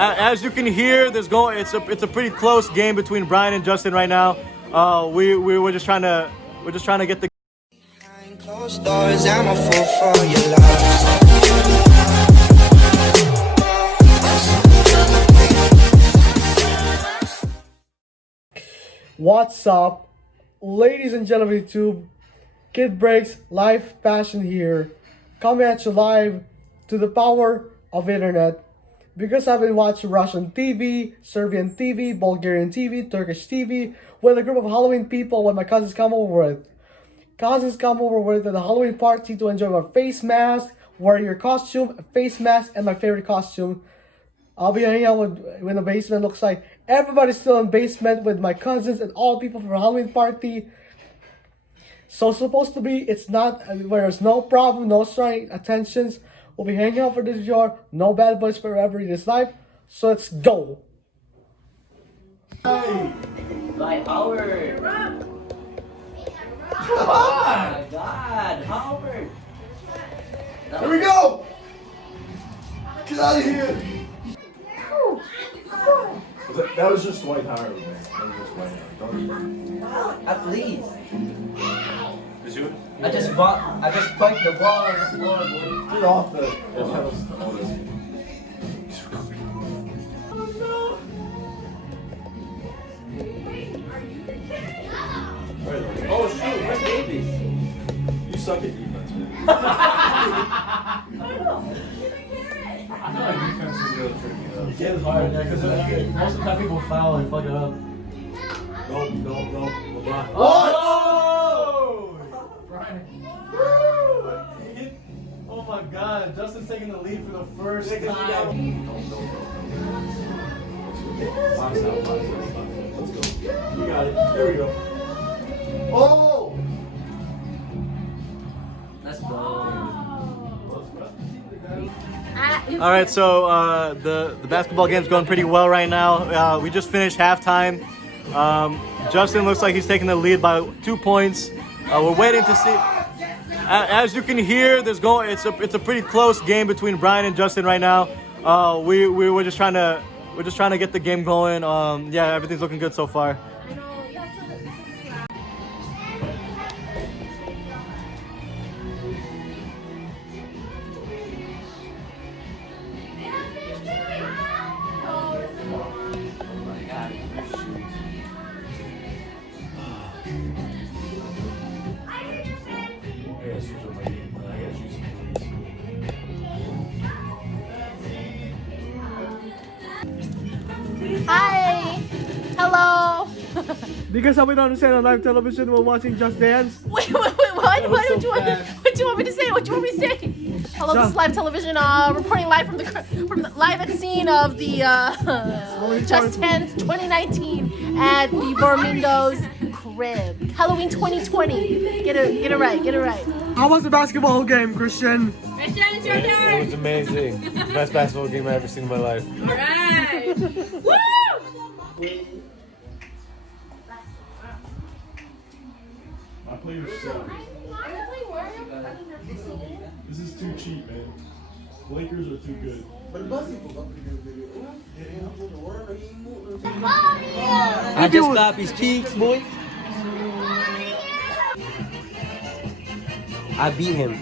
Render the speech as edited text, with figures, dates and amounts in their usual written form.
As you can hear, it's a pretty close game between Brian and Justin right now. We're just trying to get the. Behind closed doors, I'm a fool for your love. What's up, ladies and gentlemen of YouTube? Kid Breaks Live Passion here, coming at you live to the power of internet. Because I've been watching Russian TV, Serbian TV, Bulgarian TV, Turkish TV, with a group of Halloween people when my cousins come over with. Cousins come over with a Halloween party to enjoy my face mask, wear your costume, face mask, and my favorite costume. I'll be hanging out when the basement looks like. Everybody's still in basement with my cousins and all people for a Halloween party. So supposed to be, it's not, where there's no problem, no strong attentions. We'll be hanging out for this year. No bad boys forever in this life. So let's go. Hey! Like Howard! Come on! Oh my God, Howard! Here we go! Get out of here! That was just Dwight Howard, man. That was just Dwight Howard. At least. Is you? I just spiked the ball on the floor, boy. Get off the Oh shoot, where's Davis? You suck at defense, man. I feel like defense is really tricky though. Get as hard Because most of the time people foul and fuck it up. Nope. LeBron. Oh! Brian. Oh my God, Justin's taking the lead for the first time. Box out. Let's go. We got it. There we go. Oh! Let's go. All right, so the basketball game's going pretty well right now. We just finished halftime. Justin looks like he's taking the lead by 2 points. We're waiting to see. As you can hear, it's a pretty close game between Brian and Justin right now. We're just trying to get the game going. Yeah, everything's looking good so far. Hi! Hello! Because I don't understand on live television while watching Just Dance. Wait, what? What do you want me to say? What do you want me to say? Hello, this is live television, reporting live from the live at scene of the Just Dance 2019 at the Bormindo's crib. Halloween 2020. Get it right. How was the basketball game, Christian? It was amazing. Best basketball game I've ever seen in my life. Alright! Woo! My players suck. This is too cheap, man. Lakers are too good. I just got his cheeks, boy. I beat him.